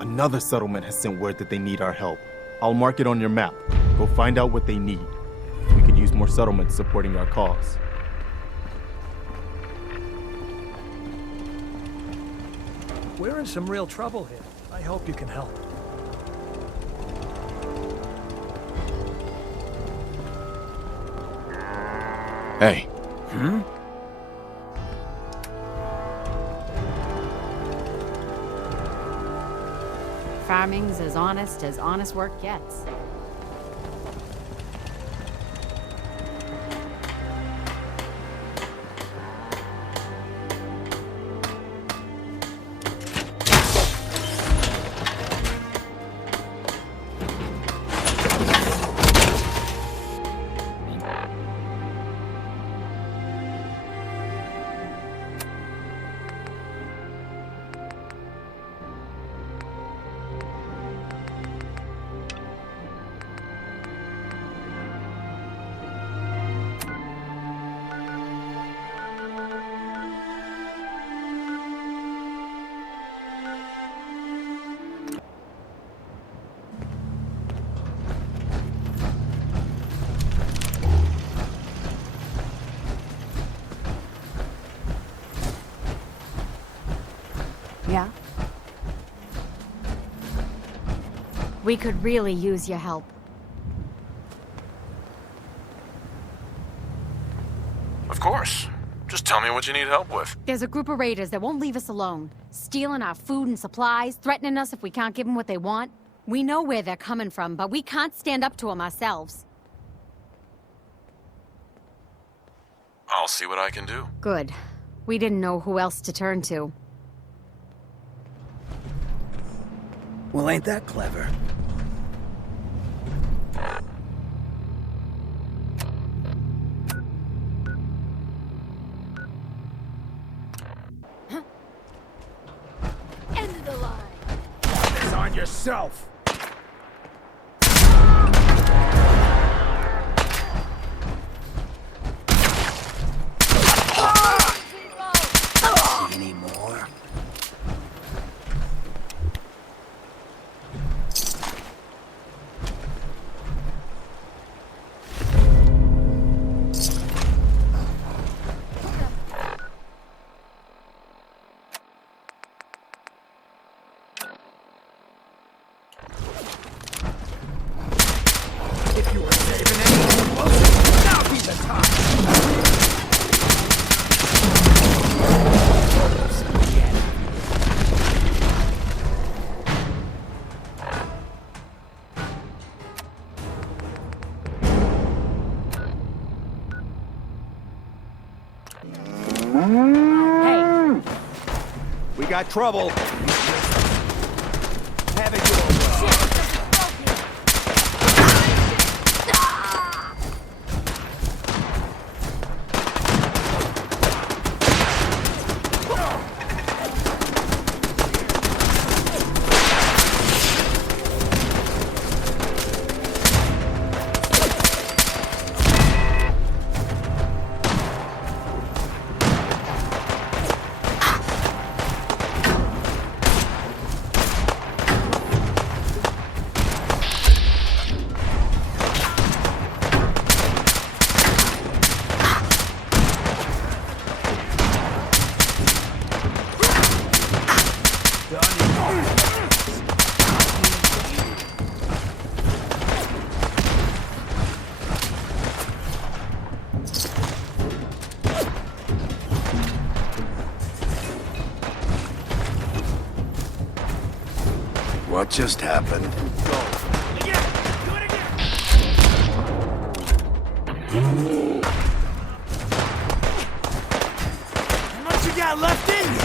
Another settlement has sent word that they need our help. I'll mark it on your map. Go find out what they need. We could use more settlements supporting our cause. We're in some real trouble here. I hope you can help. Hey. Farming's as honest work gets. Yeah? We could really use your help. Of course. Just tell me what you need help with. There's a group of raiders that won't leave us alone, stealing our food and supplies, threatening us if we can't give them what they want. We know where they're coming from, but we can't stand up to them ourselves. I'll see what I can do. Good. We didn't know who else to turn to. Well, ain't that clever? End of the line! It's on yourself! Any more? If you were saving anything closer, now be the time! Hey! We got trouble. Have it your way. What just happened? How much you got left in you?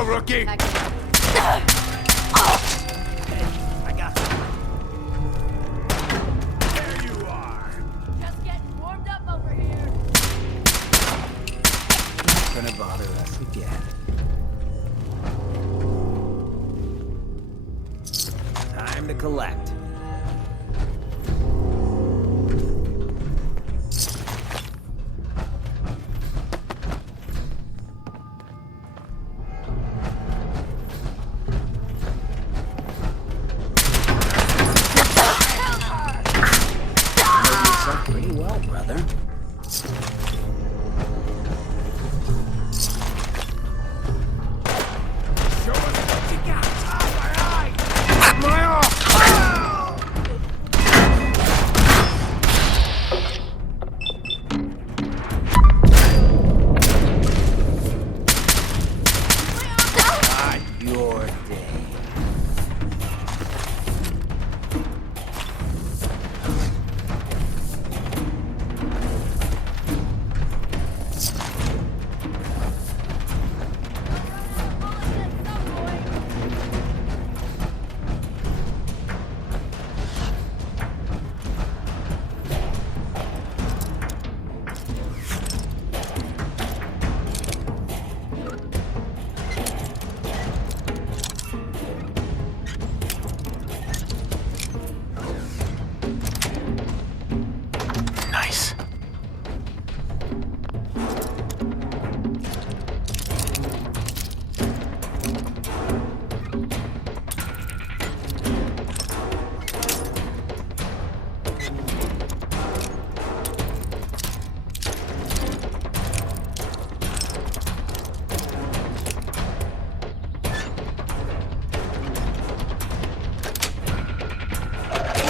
now, rookie! I got you. There you are! Just getting warmed up over here. Not gonna bother us again. Time to collect. Pretty well, brother. Show us what you got. My arm! Not your day. Nice.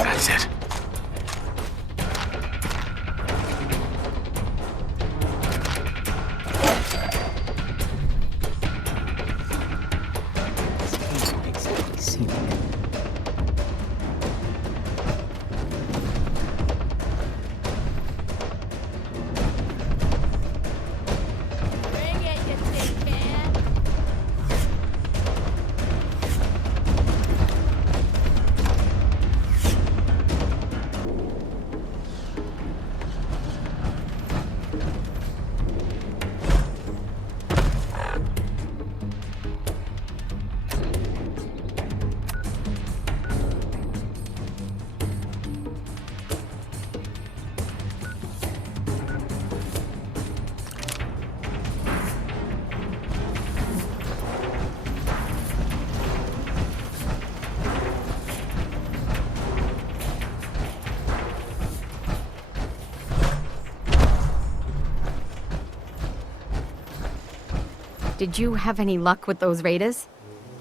That's it. Exactly scenic. Bring it, you tin can. Did you have any luck with those raiders?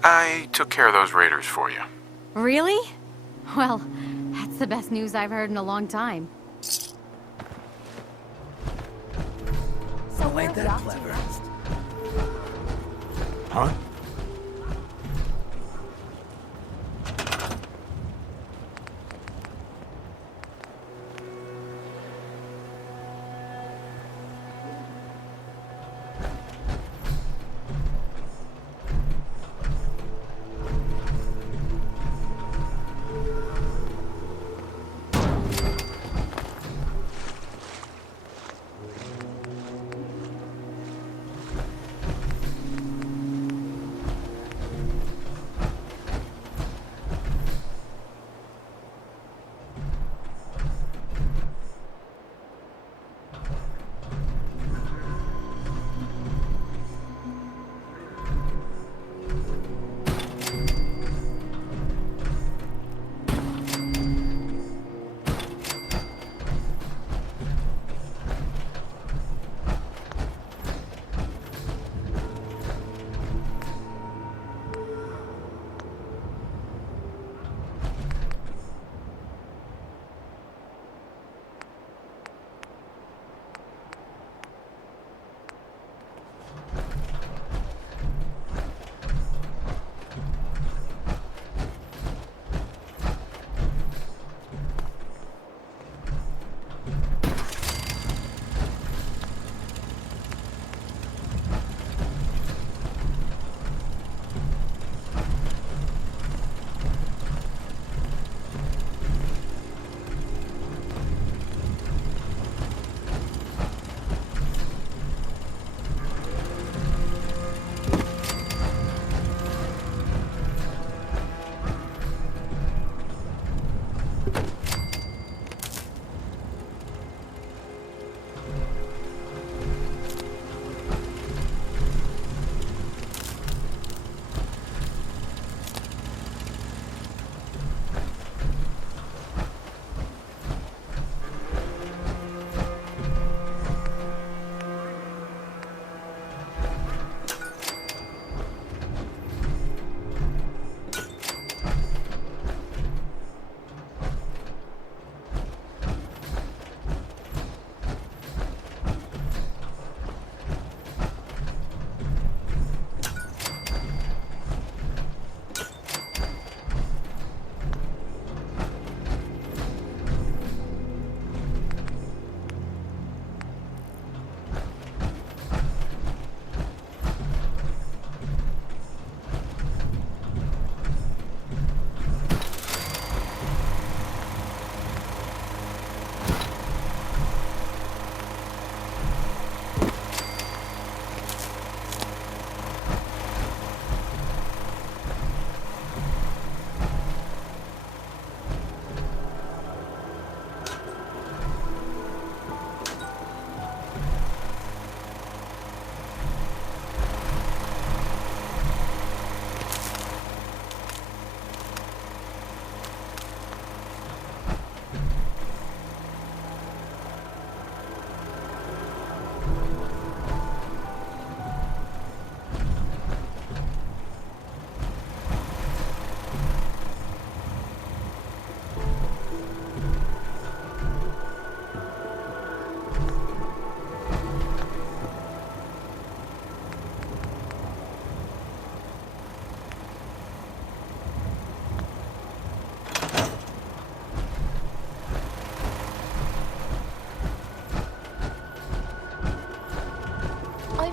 I took care of those raiders for you. Really? Well, that's the best news I've heard in a long time. So ain't that clever? Huh?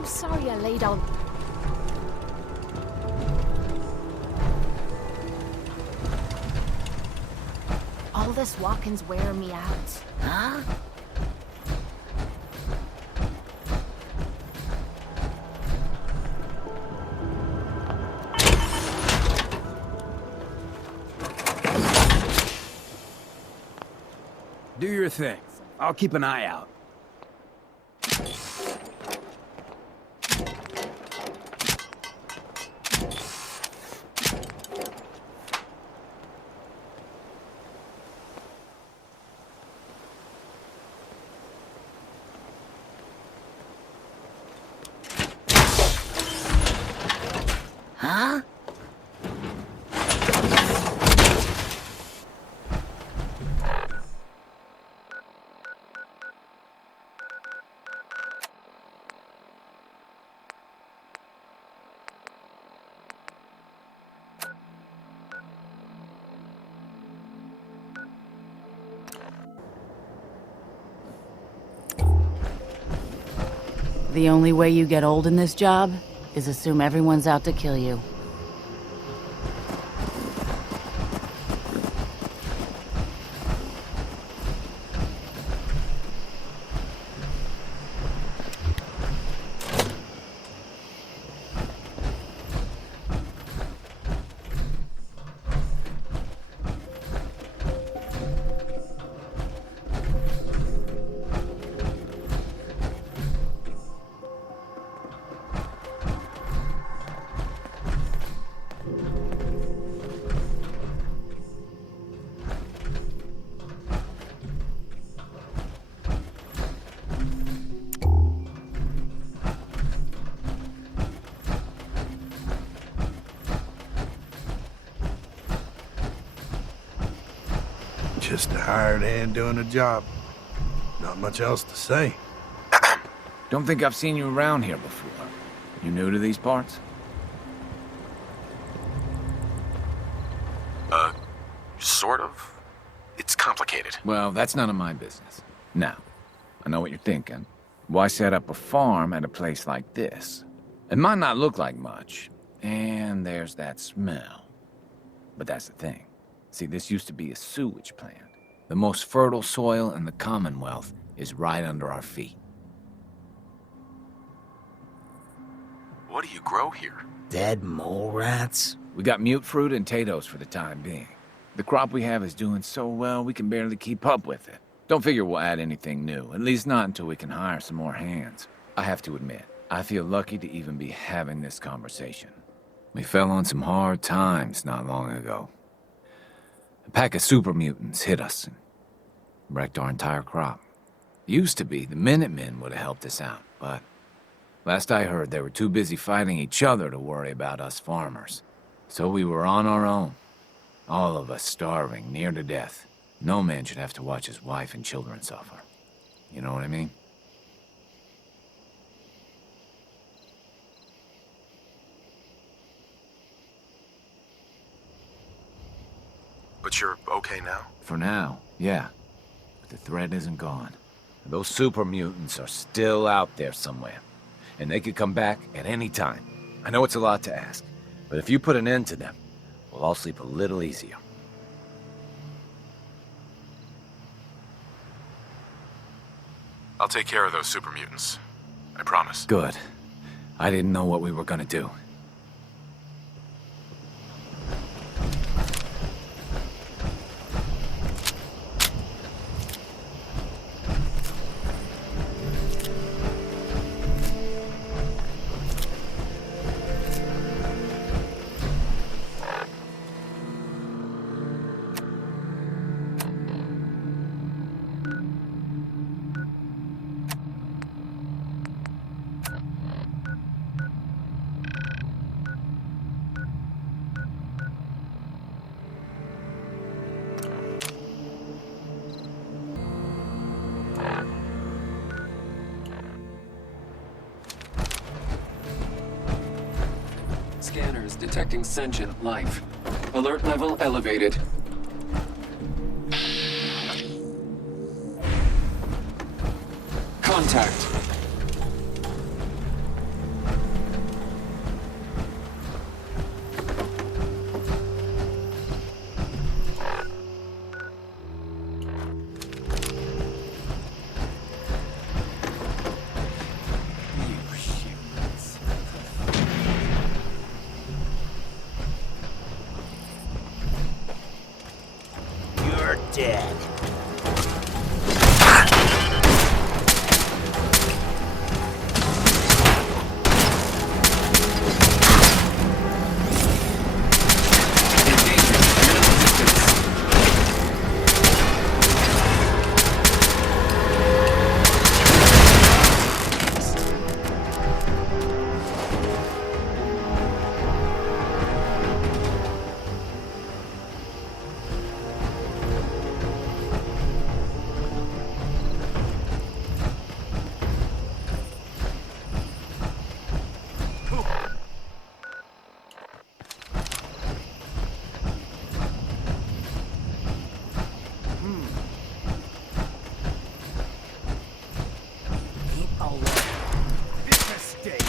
sorry I laid on... All this walking's wearing me out. Huh? Do your thing. I'll keep an eye out. Huh? The only way you get old in this job is assume everyone's out to kill you. Just a hired hand doing a job. Not much else to say. Don't think I've seen you around here before. You new to these parts? Sort of. It's complicated. Well, that's none of my business. Now, I know what you're thinking. Why set up a farm at a place like this? It might not look like much, and there's that smell. But that's the thing. See, this used to be a sewage plant. The most fertile soil in the Commonwealth is right under our feet. What do you grow here? Dead mole rats? We got mute fruit and potatoes for the time being. The crop we have is doing so well, we can barely keep up with it. Don't figure we'll add anything new, at least not until we can hire some more hands. I have to admit, I feel lucky to even be having this conversation. We fell on some hard times not long ago. A pack of super mutants hit us and wrecked our entire crop. Used to be, the Minutemen would have helped us out, but last I heard, they were too busy fighting each other to worry about us farmers. So we were on our own. All of us starving, near to death. No man should have to watch his wife and children suffer. You know what I mean? But you're okay now? For now, yeah. But the threat isn't gone. Those super mutants are still out there somewhere. And they could come back at any time. I know it's a lot to ask, but if you put an end to them, we'll all sleep a little easier. I'll take care of those super mutants. I promise. Good. I didn't know what we were gonna do. Scanners detecting sentient life. Alert level elevated. Contact. alone. Big mistake.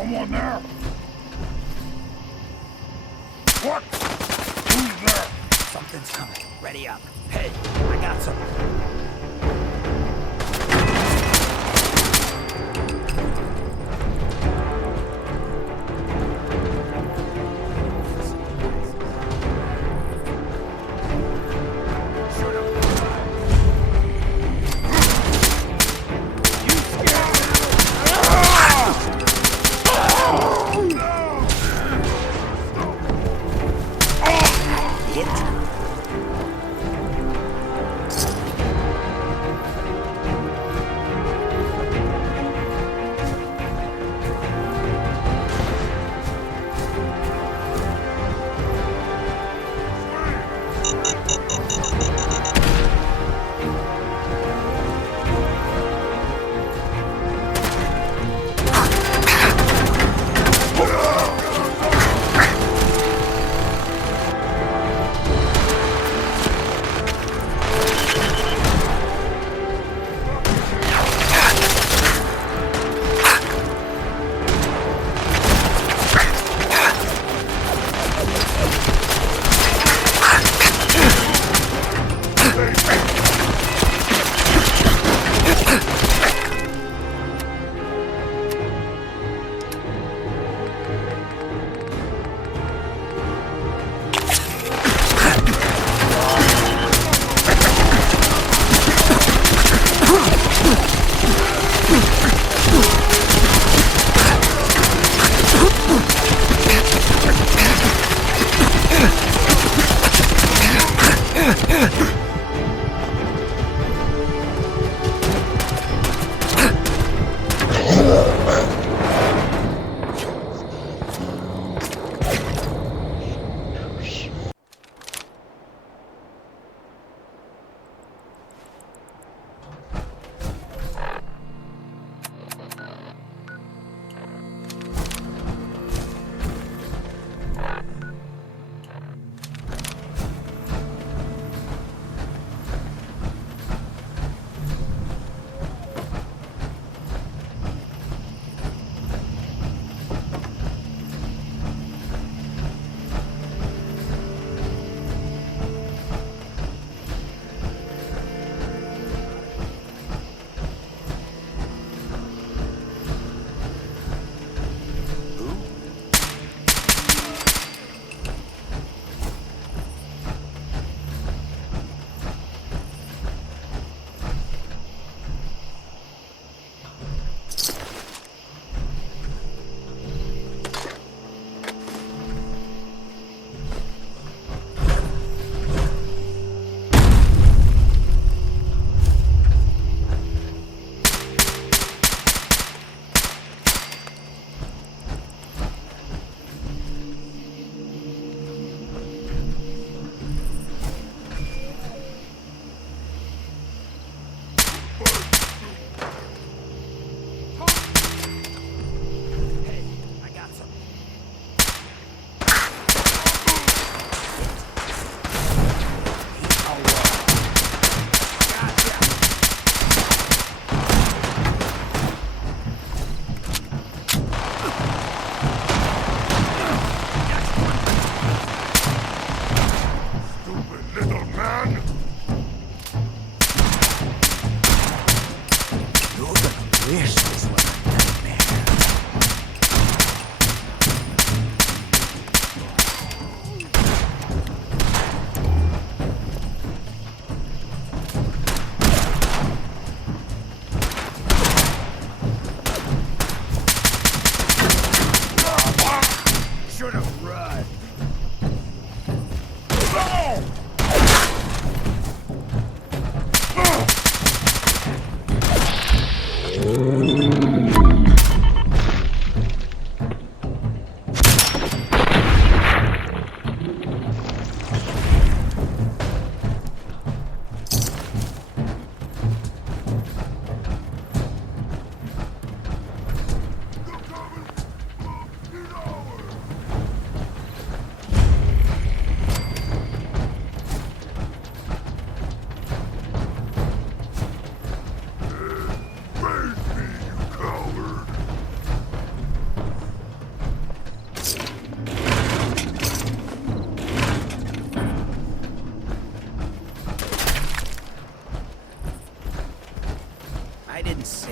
Someone there? What? Who's there? Something's coming. Ready up. Hey, I got something.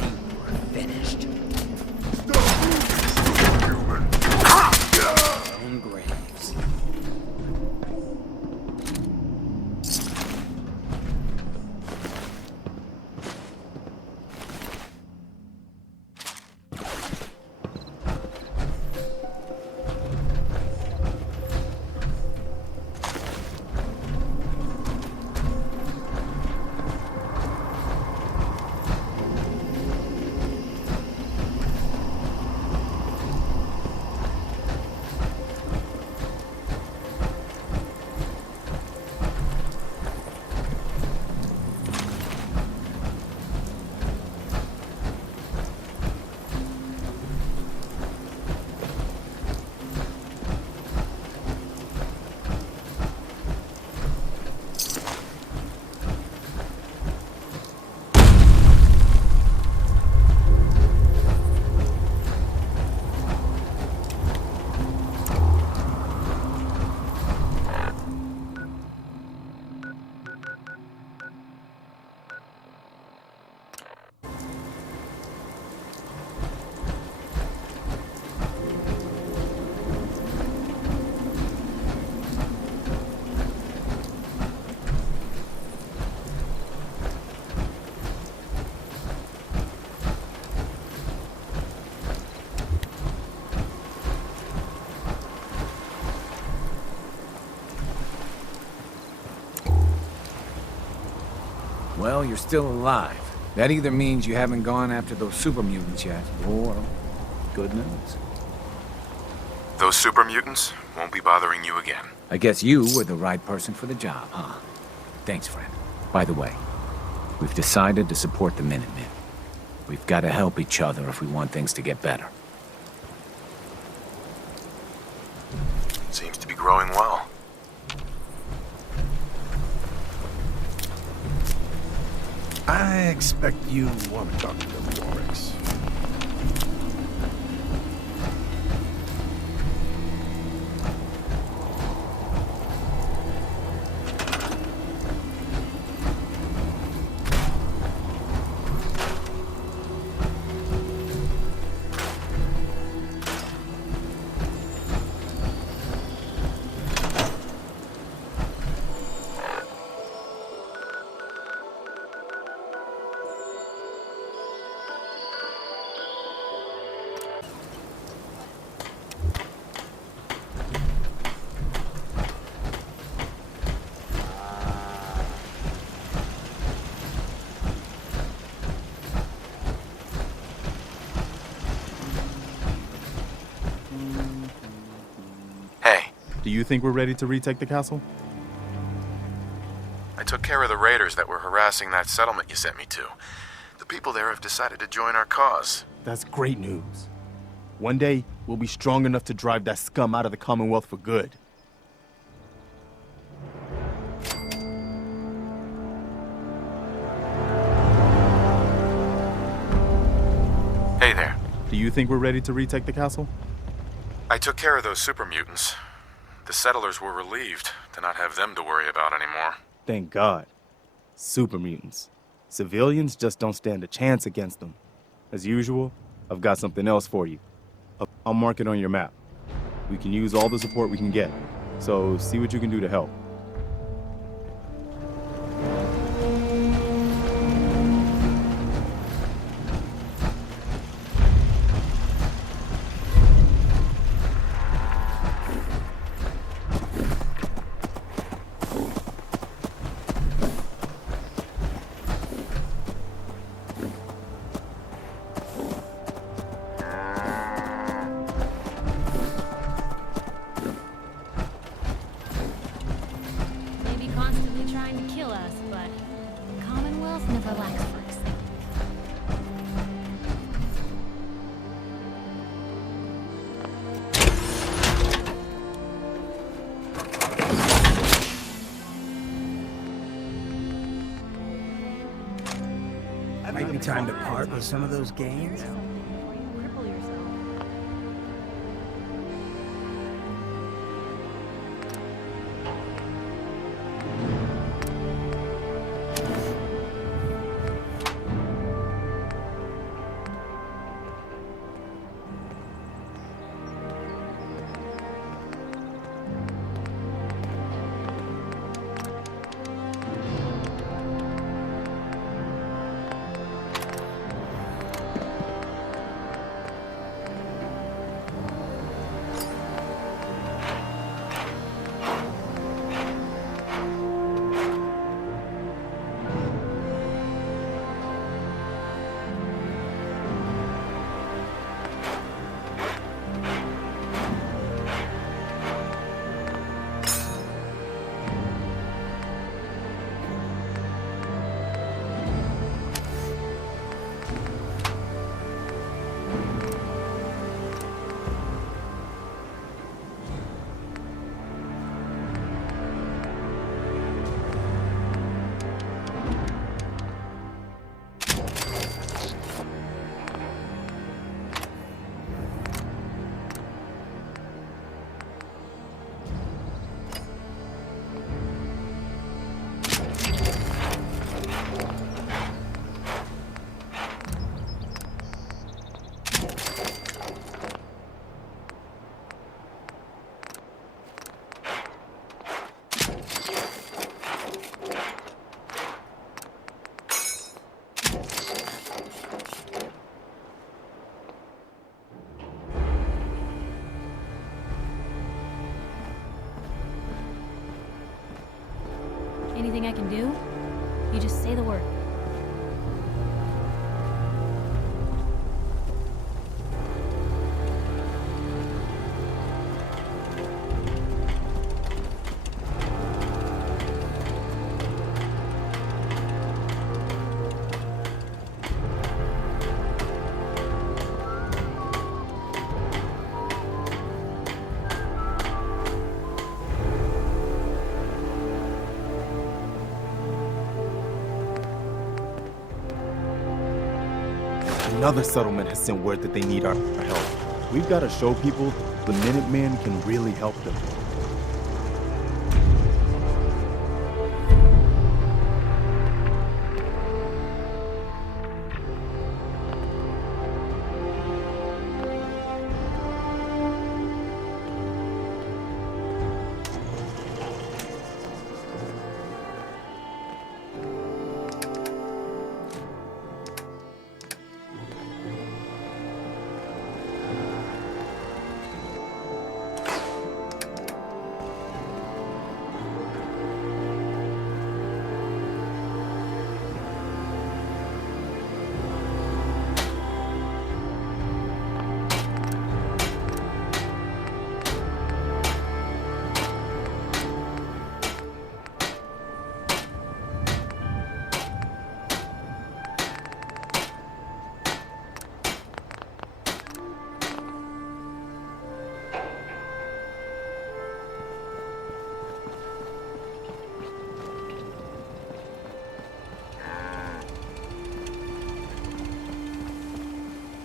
are finished. Own graves. Well, you're still alive. That either means you haven't gone after those super mutants yet, or good news. Those super mutants won't be bothering you again. I guess you were the right person for the job, huh? Thanks, friend. By the way, we've decided to support the Minutemen. We've got to help each other if we want things to get better. Seems to be growing well. I expect you want to talk to the Warwicks. Do you think we're ready to retake the castle? I took care of the raiders that were harassing that settlement you sent me to. The people there have decided to join our cause. That's great news. One day, we'll be strong enough to drive that scum out of the Commonwealth for good. Hey there. Do you think we're ready to retake the castle? I took care of those super mutants. The settlers were relieved to not have them to worry about anymore. Thank God. Super mutants. Civilians just don't stand a chance against them. As usual, I've got something else for you. I'll mark it on your map. We can use all the support we can get, so see what you can do to help. Might be time to part with some of those gains. anything I can do, you just say the word. Another settlement has sent word that they need our help. We've got to show people the Minutemen can really help them.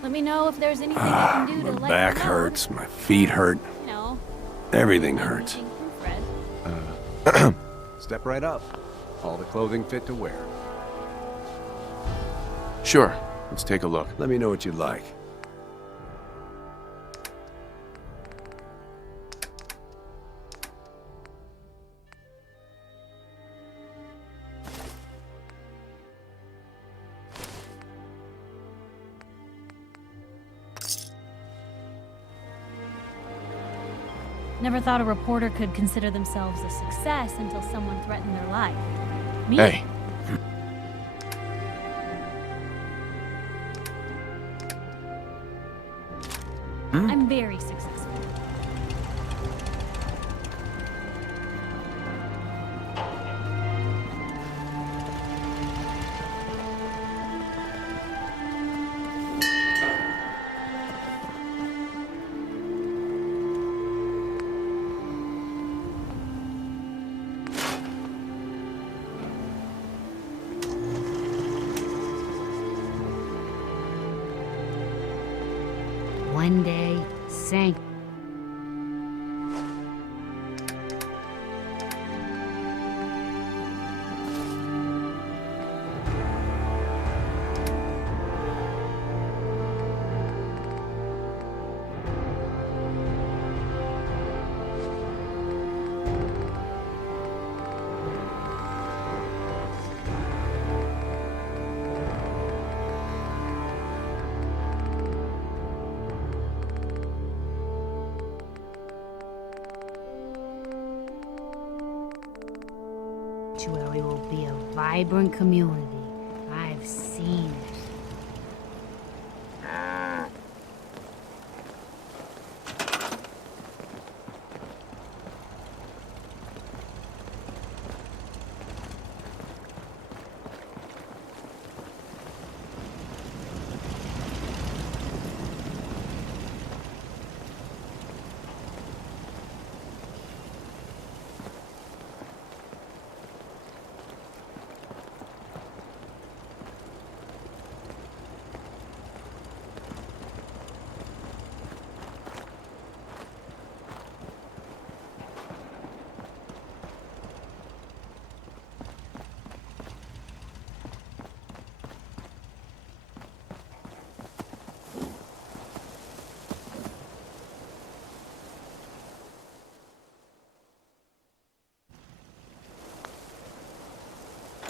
Let me know if there's anything I can do to My let back you know. hurts, my feet hurt, You know, everything hurts. anything from Fred. Step right up. All the clothing fit to wear. Sure, let's take a look. Let me know what you like. Never thought a reporter could consider themselves a success until someone threatened their life. Me? Hey. I'm very successful. One day, sank. Sanctuary will be a vibrant community. I've seen it.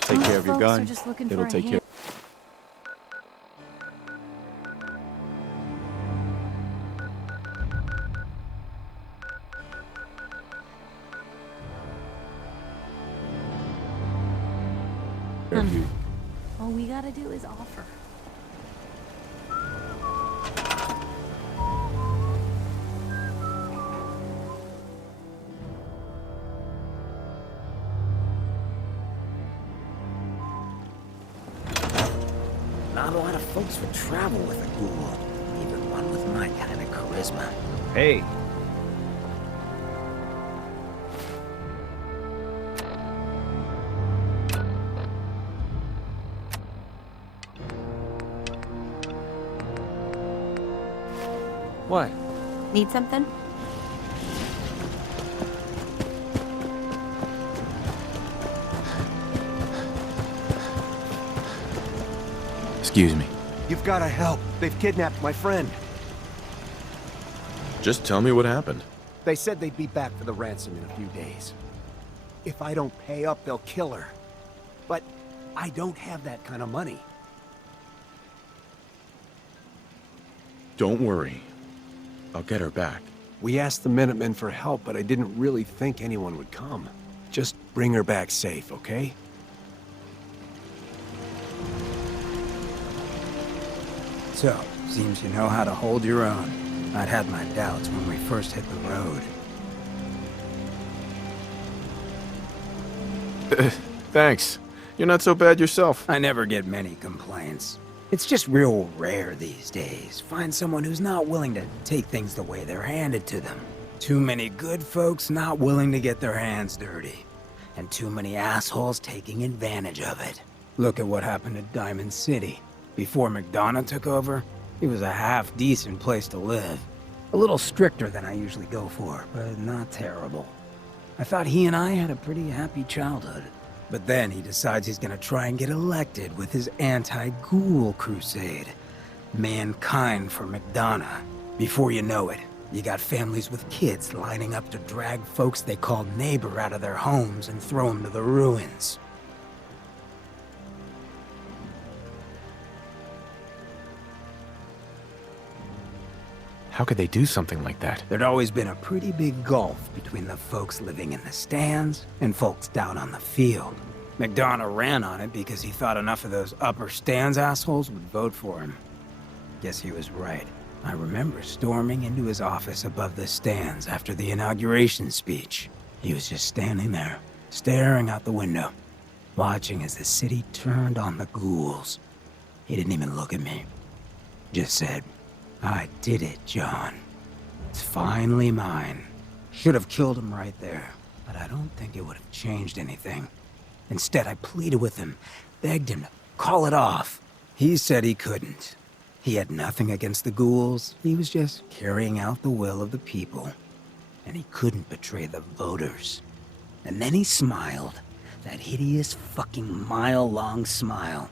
Take care of your Folks are gun. just looking It'll for a take hand. care. Fairview. All we gotta do is offer. Not a lot of folks would travel with a ghoul, even one with my kind of charisma. Hey. What? Need something? Excuse me. You've got to help. They've kidnapped my friend. Just tell me what happened. They said they'd be back for the ransom in a few days. If I don't pay up, they'll kill her. But I don't have that kind of money. Don't worry. I'll get her back. We asked the Minutemen for help, but I didn't really think anyone would come. Just bring her back safe, okay? So, seems you know how to hold your own. I'd had my doubts when we first hit the road. Thanks. You're not so bad yourself. I never get many complaints. It's just real rare these days. Find someone who's not willing to take things the way they're handed to them. Too many good folks not willing to get their hands dirty. And too many assholes taking advantage of it. Look at what happened at Diamond City. Before McDonough took over, it was a half-decent place to live. A little stricter than I usually go for, but not terrible. I thought he and I had a pretty happy childhood. But then he decides he's gonna try and get elected with his anti-ghoul crusade. Mankind for McDonough. Before you know it, you got families with kids lining up to drag folks they called neighbor out of their homes and throw them to the ruins. How could they do something like that? There'd always been a pretty big gulf between the folks living in the stands and folks down on the field. McDonough ran on it because he thought enough of those upper stands assholes would vote for him. Guess he was right. I remember storming into his office above the stands after the inauguration speech. He was just standing there, staring out the window, watching as the city turned on the ghouls. He didn't even look at me. Just said, "I did it, John. It's finally mine." Should have killed him right there, but I don't think it would have changed anything. Instead, I pleaded with him, begged him to call it off. He said he couldn't. He had nothing against the ghouls. He was just carrying out the will of the people. And he couldn't betray the voters. And then he smiled. That hideous fucking mile-long smile.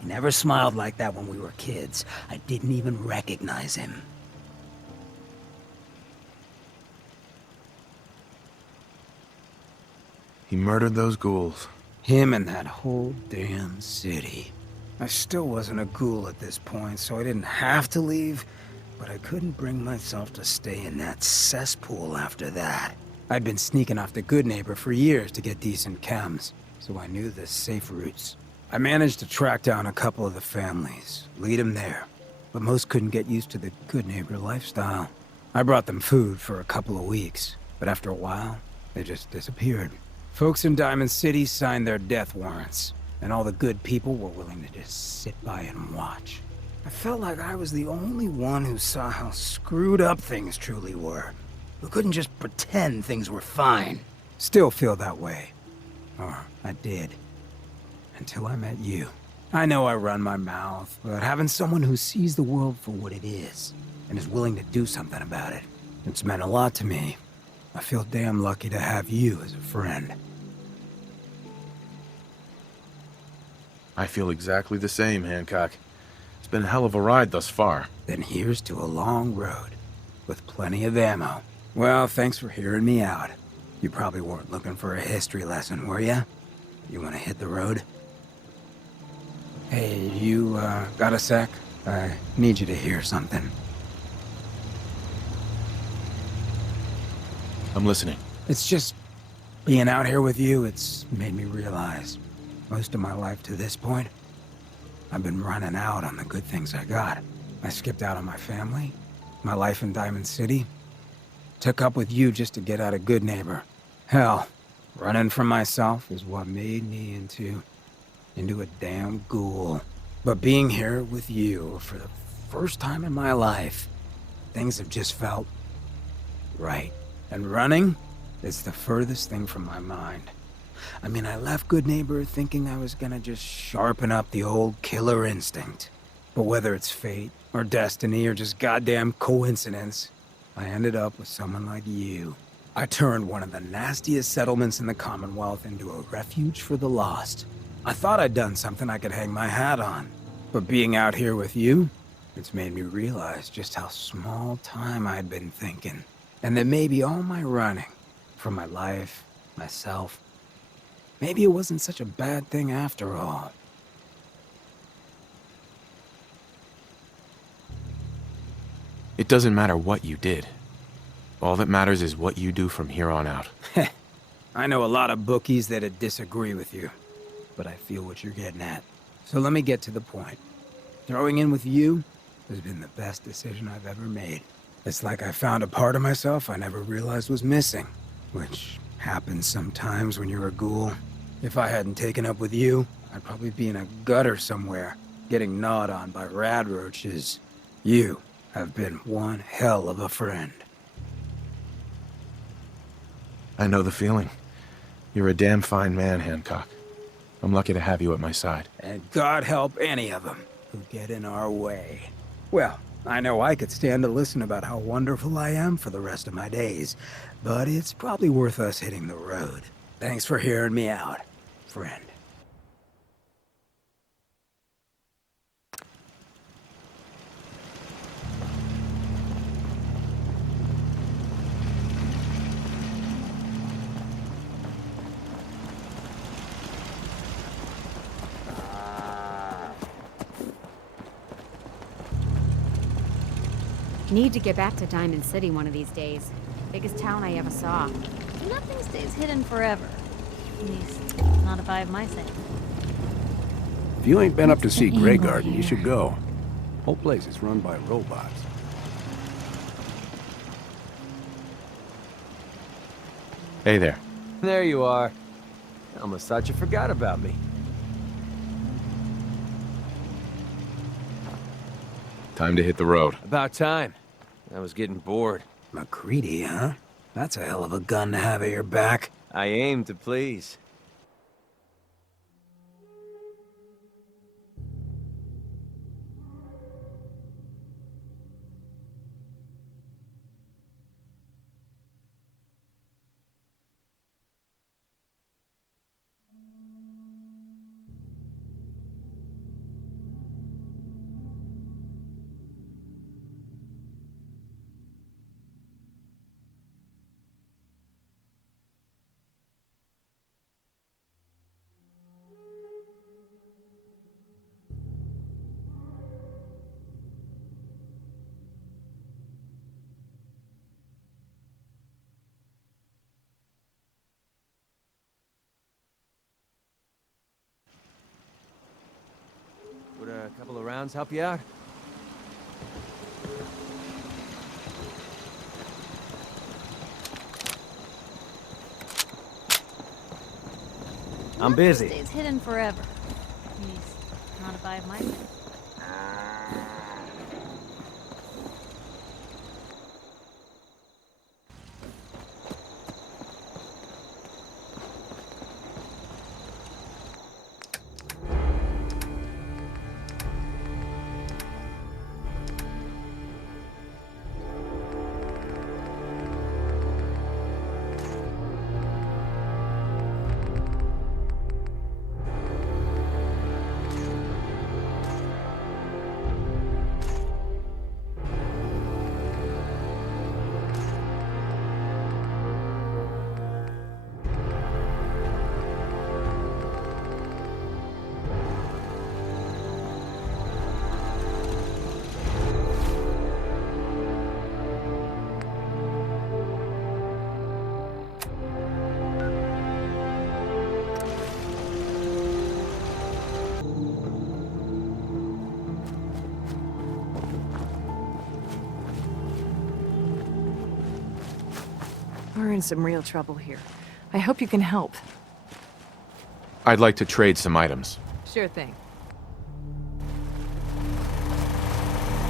He never smiled like that when we were kids. I didn't even recognize him. He murdered those ghouls. Him and that whole damn city. I still wasn't a ghoul at this point, so I didn't have to leave, but I couldn't bring myself to stay in that cesspool after that. I'd been sneaking off the Good Neighbor for years to get decent chems, so I knew the safe routes. I managed to track down a couple of the families, lead them there, but most couldn't get used to the Good Neighbor lifestyle. I brought them food for a couple of weeks, but after a while, they just disappeared. Folks in Diamond City signed their death warrants, and all the good people were willing to just sit by and watch. I felt like I was the only one who saw how screwed up things truly were, who couldn't just pretend things were fine. Still feel that way. Or I did. Until I met you. I know I run my mouth, but having someone who sees the world for what it is, and is willing to do something about it, it's meant a lot to me. I feel damn lucky to have you as a friend. I feel exactly the same, Hancock. It's been a hell of a ride thus far. Then here's to a long road, with plenty of ammo. Well, thanks for hearing me out. You probably weren't looking for a history lesson, were ya? You wanna hit the road? Hey, you, got a sec? I need you to hear something. I'm listening. It's just, being out here with you, it's made me realize Most of my life to this point, I've been running out on the good things I got. I skipped out on my family, my life in Diamond City, took up with you just to get out of Good Neighbor. Hell, running from myself is what made me into a damn ghoul. But being here with you for the first time in my life, things have just felt right. And running is the furthest thing from my mind. I mean, I left Good Neighbor thinking I was gonna just sharpen up the old killer instinct. But whether it's fate, or destiny, or just goddamn coincidence, I ended up with someone like you. I turned one of the nastiest settlements in the Commonwealth into a refuge for the lost. I thought I'd done something I could hang my hat on. But being out here with you, it's made me realize just how small time I'd been thinking. And that maybe all my running, from my life, myself, maybe it wasn't such a bad thing after all. It doesn't matter what you did. All that matters is what you do from here on out. I know a lot of bookies that'd disagree with you, but I feel what you're getting at. So let me get to the point. Throwing in with you has been the best decision I've ever made. It's like I found a part of myself I never realized was missing, which happens sometimes when you're a ghoul. If I hadn't taken up with you, I'd probably be in a gutter somewhere, getting gnawed on by rad roaches. You have been one hell of a friend. I know the feeling. You're a damn fine man, Hancock. I'm lucky to have you at my side. And God help any of them who get in our way. Well, I know I could stand to listen about how wonderful I am for the rest of my days, but it's probably worth us hitting the road. Thanks for hearing me out, friend. Need to get back to Diamond City one of these days. Biggest town I ever saw. Nothing stays hidden forever. At least, not if I have my say. If you ain't been up to see Grey Garden, you should go. Whole place is run by robots. Hey there. There you are. I almost thought you forgot about me. Time to hit the road. About time. I was getting bored. MacReady, huh? That's a hell of a gun to have at your back. I aim to please. Would a couple of rounds help you out? I'm busy. Nothing stays hidden forever. At least, not if I have my say. We're in some real trouble here. I hope you can help. I'd like to trade some items. Sure thing.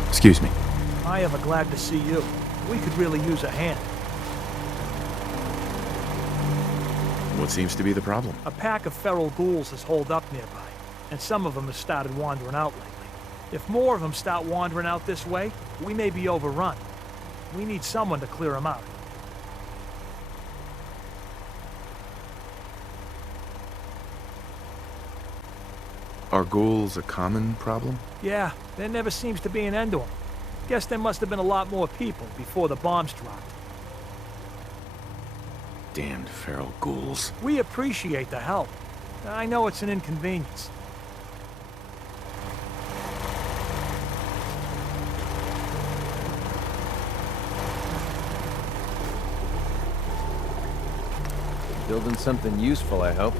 Excuse me. I am glad to see you. We could really use a hand. What seems to be the problem? A pack of feral ghouls has holed up nearby, and some of them have started wandering out lately. If more of them start wandering out this way, we may be overrun. We need someone to clear them out. Are ghouls a common problem? Yeah, there never seems to be an end to them. Guess there must have been a lot more people before the bombs dropped. Damned feral ghouls. We appreciate the help. I know it's an inconvenience. Building something useful, I hope.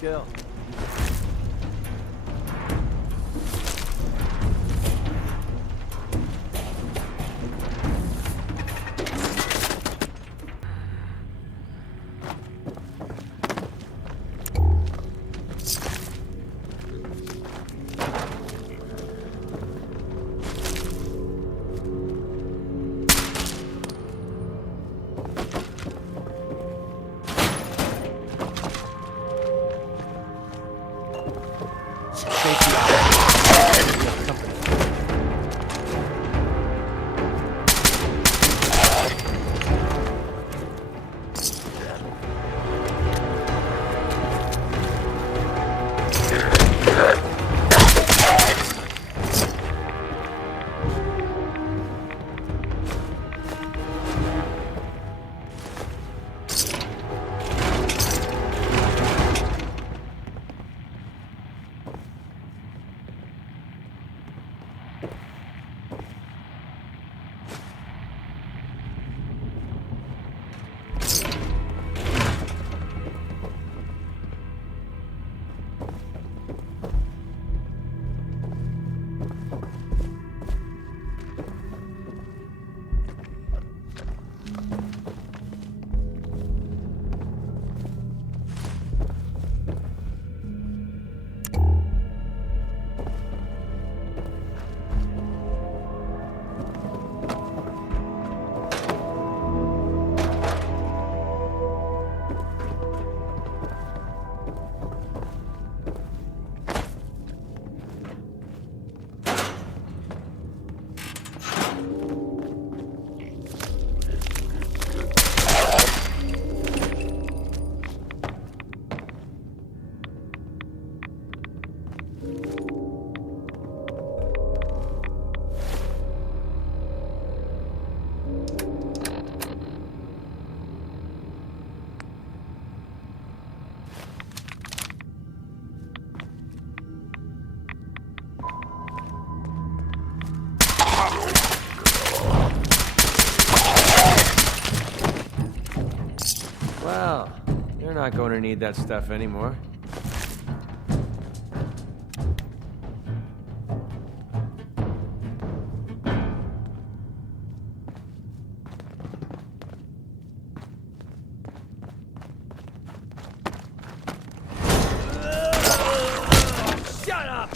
Kill. Well, you're not going to need that stuff anymore. Shut up!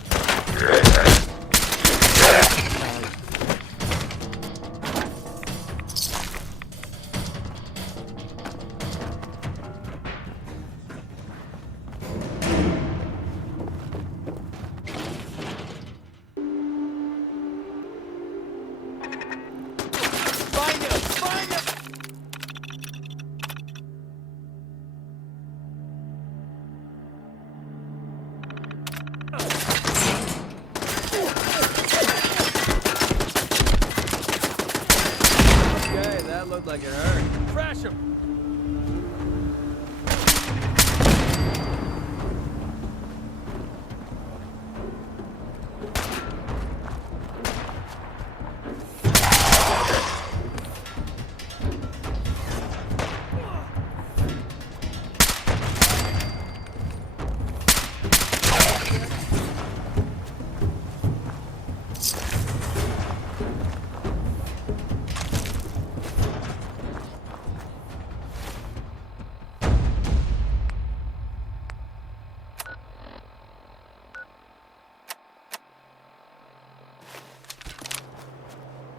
Okay, that looked like it hurt. Crash him!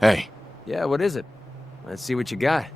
Hey. Yeah, what is it? Let's see what you got.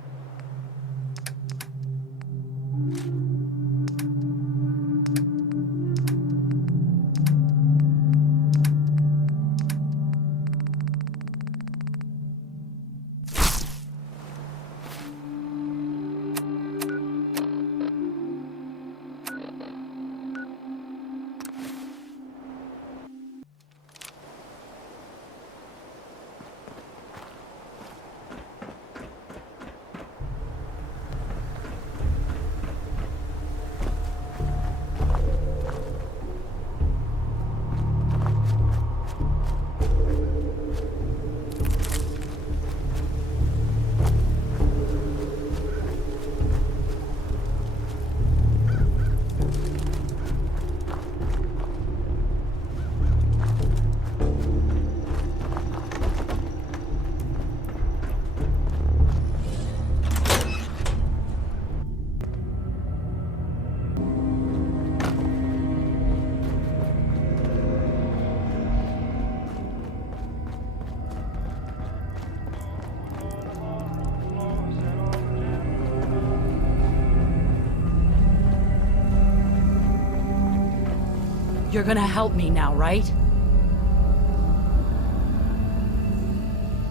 You're gonna help me now, right?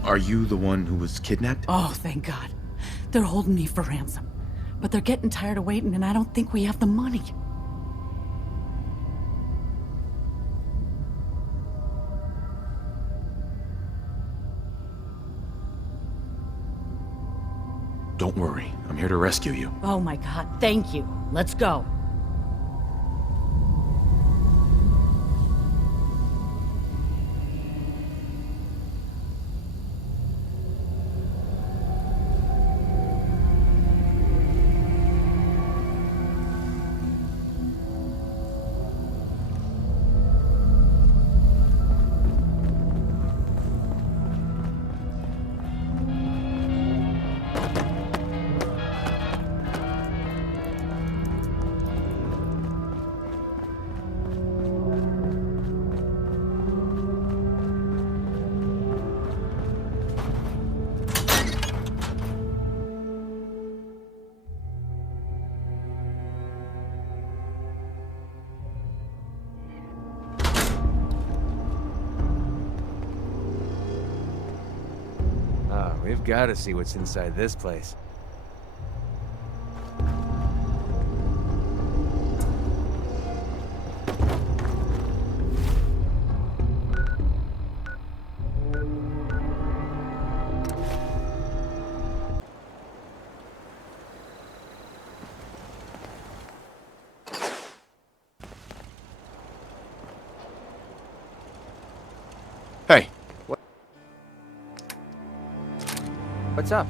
Are you the one who was kidnapped? Oh, thank God. They're holding me for ransom. But they're getting tired of waiting, and I don't think we have the money. Don't worry. I'm here to rescue you. Oh my God, thank you. Let's go. We've got to see what's inside this place. Hey. What's up?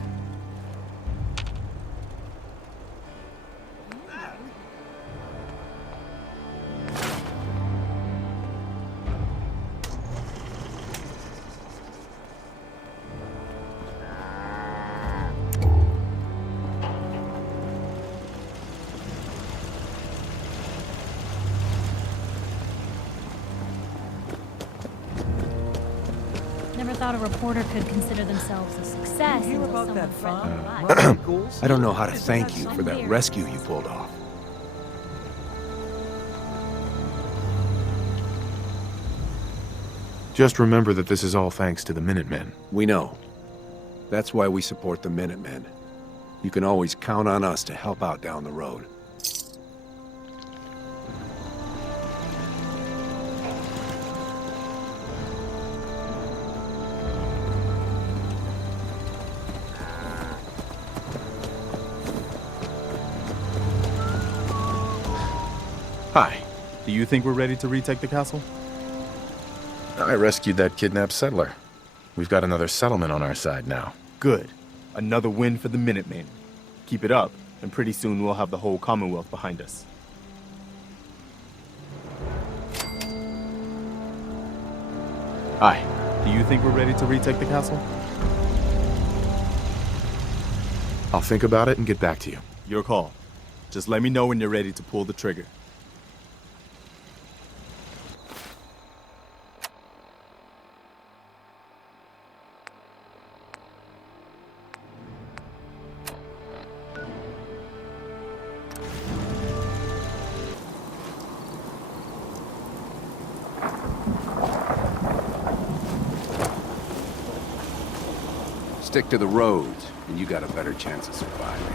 thought a reporter could consider themselves a success Hear until about someone that threatened farm? their life. Running ghouls? I don't know how to Isn't thank that you for something? that rescue you pulled off. Just remember that this is all thanks to the Minutemen. We know. That's why we support the Minutemen. You can always count on us to help out down the road. Hi. Do you think we're ready to retake the castle? I rescued that kidnapped settler. We've got another settlement on our side now. Good. Another win for the Minutemen. Keep it up, and pretty soon we'll have the whole Commonwealth behind us. Hi. Do you think we're ready to retake the castle? I'll think about it and get back to you. Your call. Just let me know when you're ready to pull the trigger. Stick to the roads, and you got a better chance of surviving.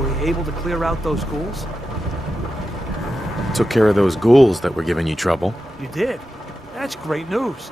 Were you able to clear out those ghouls? Took care of those ghouls that were giving you trouble. You did? That's great news.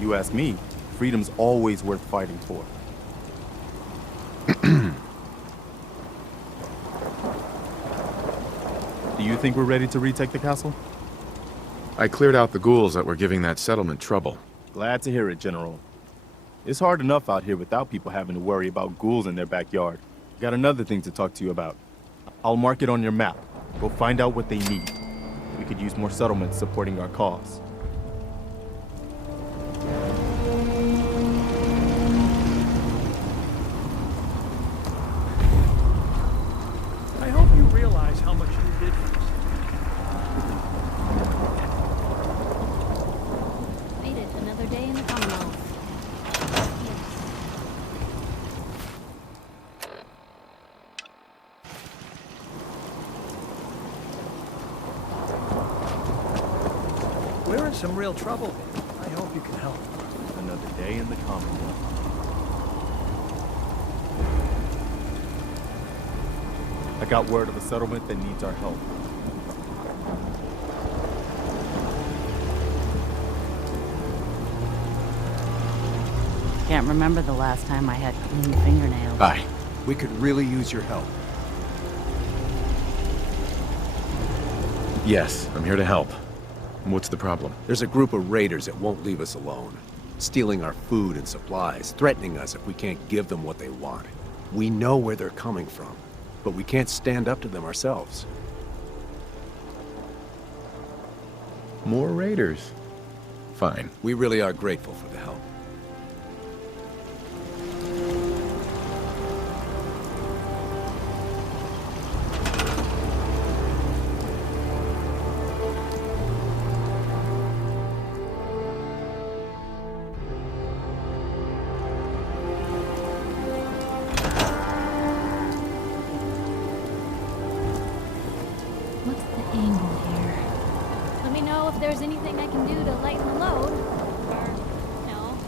You ask me, freedom's always worth fighting for. Do you think we're ready to retake the castle? I cleared out the ghouls that were giving that settlement trouble. Glad to hear it, General. It's hard enough out here without people having to worry about ghouls in their backyard. Got another thing to talk to you about. I'll mark it on your map. Go find out what they need. We could use more settlements supporting our cause. I hope you realize how much you did for us. Made it another day in the Commonwealth. We're in some real trouble here. I hope you can help. Another day in the Commonwealth. I got word of a settlement that needs our help. Can't remember the last time I had clean fingernails. Hi. We could really use your help. Yes, I'm here to help. What's the problem? There's a group of raiders that won't leave us alone. Stealing our food and supplies, threatening us if we can't give them what they want. We know where they're coming from, but we can't stand up to them ourselves. More raiders. Fine. We really are grateful for the help. What's the angle here? Let me know if there's anything I can do to lighten the load. Or, no.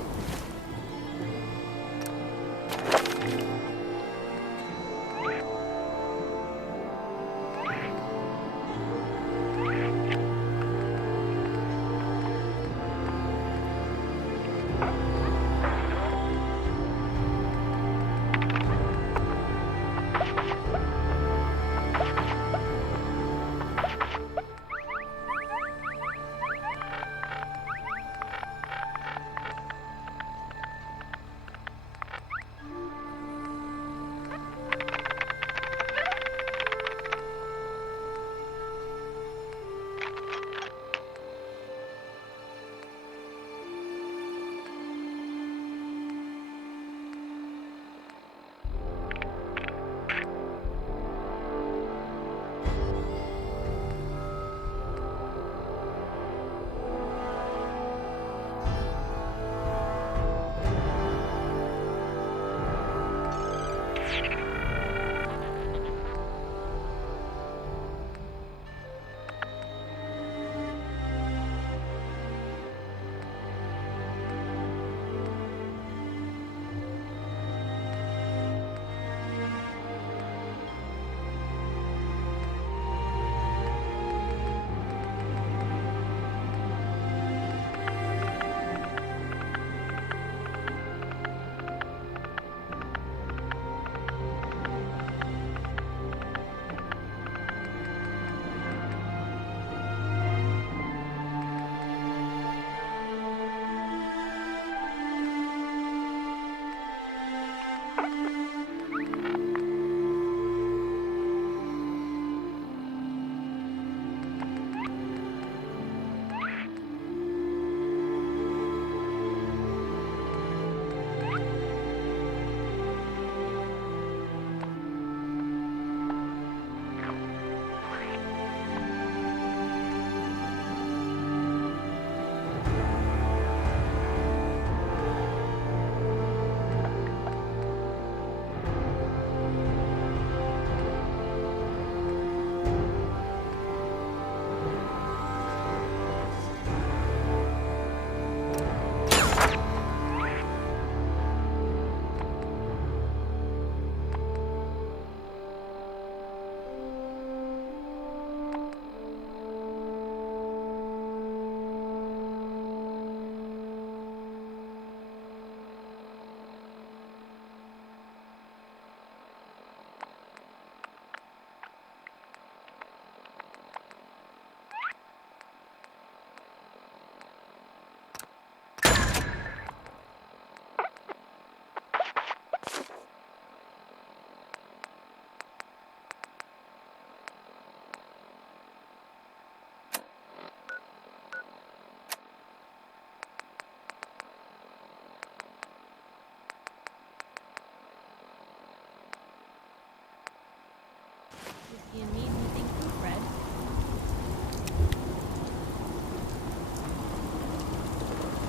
You need anything food, Fred?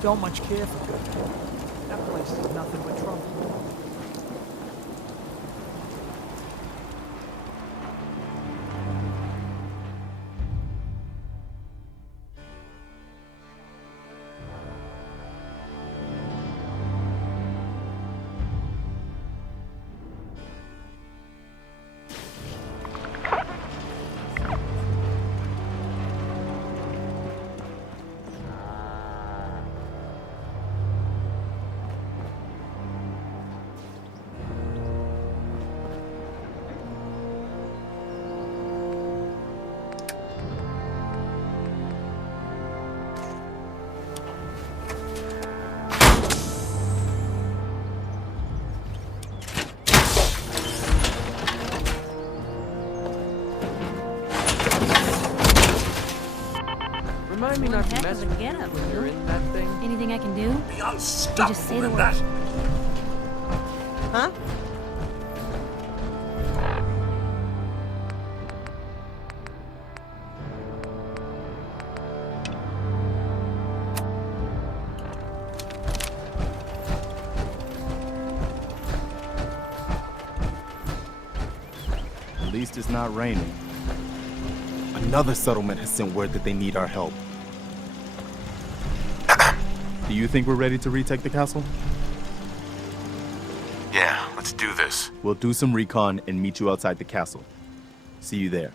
Don't much care for good. That place is nothing but trouble. me one not to heck mess of a with you getup, when you're Lou. in that thing. Anything I can do? Be You just say unstoppable the in word. that. Huh? At least it's not raining. Another settlement has sent word that they need our help. Do you think we're ready to retake the castle? Yeah, let's do this. We'll do some recon and meet you outside the castle. See you there.